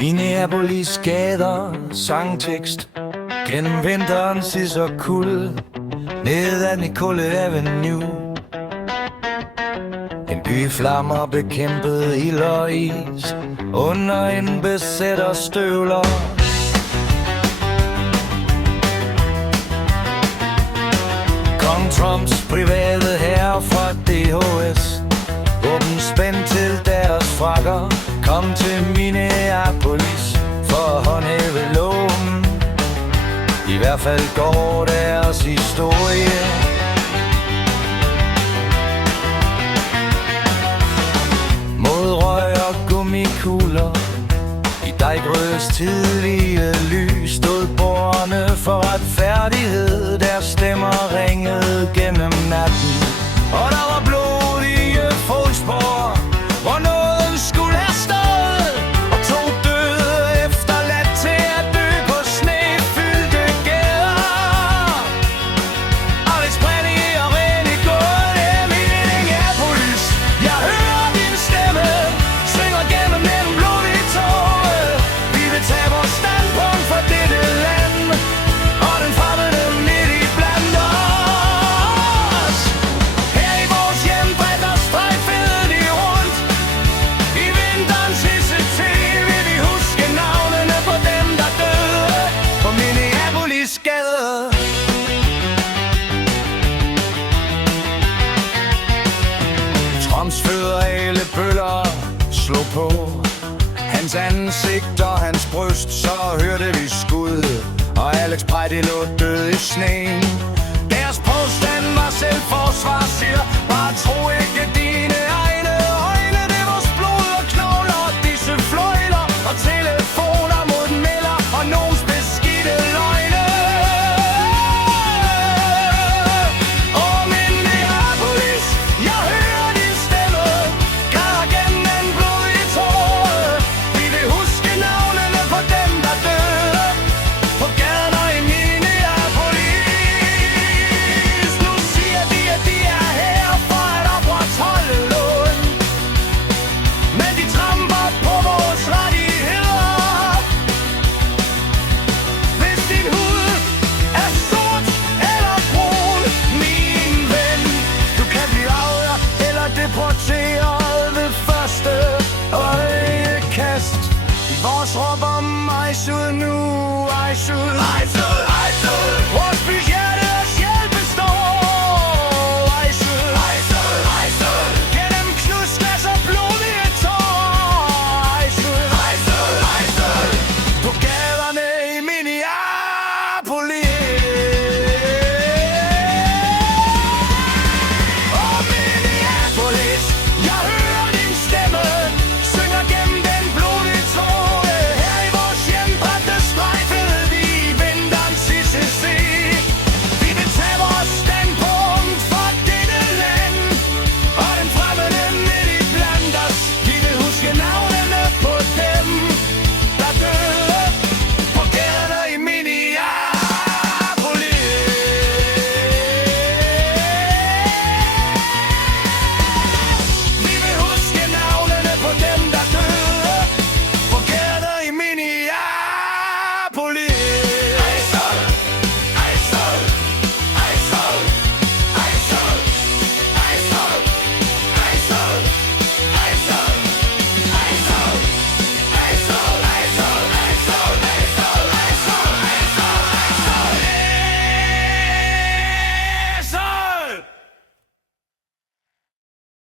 Minneapolis gader, sangtekst gennem vinterens is og kulde, ned ad Nicole Avenue. En by i flammer, bekæmpet ild og is, under en besætter støvler. Kong Trumps private hær fra DHS, åben spændt til deres frakker, kom til Minneapolis for at håndhæve loven. I hvert fald går deres historie. Mod røg og gummikugler, i Dejgrøds tidlige lys, stod borgerne for retfærdighed. Deres stemmer ringede gennem natten, og der var blodige fodspor, hvor nåden skulle have stået, og to døde efterladt til at dø på snefyldte gader. Alex Brenny og René gået hjem i Minneapolis. Jeg hører din stemme, synger gennem den blodige tåge. Vi vil tage vores standpunkt for dette land, og den fremmede midt i blandt os. Her i vores hjem bretter strejfede de rundt. I vinterens hidse vil vi huske navnene på dem, der døde på Minneapolis gader. Trumps føderale bøller slog på hans ansigt og hans bryst, så hørte vi skud, og Alex Brenny lå død i sneen. Deres påstand var selvforsvar, siger, bare tro ikke dine egne øjne. Det var blod og knogler, disse fløjler og telefoner mod den melder og nogens beskidte løgne. Og Minneapolis, jeg hører din stemme, græder gennem den blodige tåre. Vi vil huske navnene på dem, der døde på gader i Minneapolis. Nu siger de, at de er her for at opretholde loven, men de tramper på vores rettigheder. Hvis din hud er sort eller brun, min ven, du kan blive afhørt eller deporteret ved første øjekast. Vores råb om Ejsud nu, Ejsud, Ejsud, Ejsud.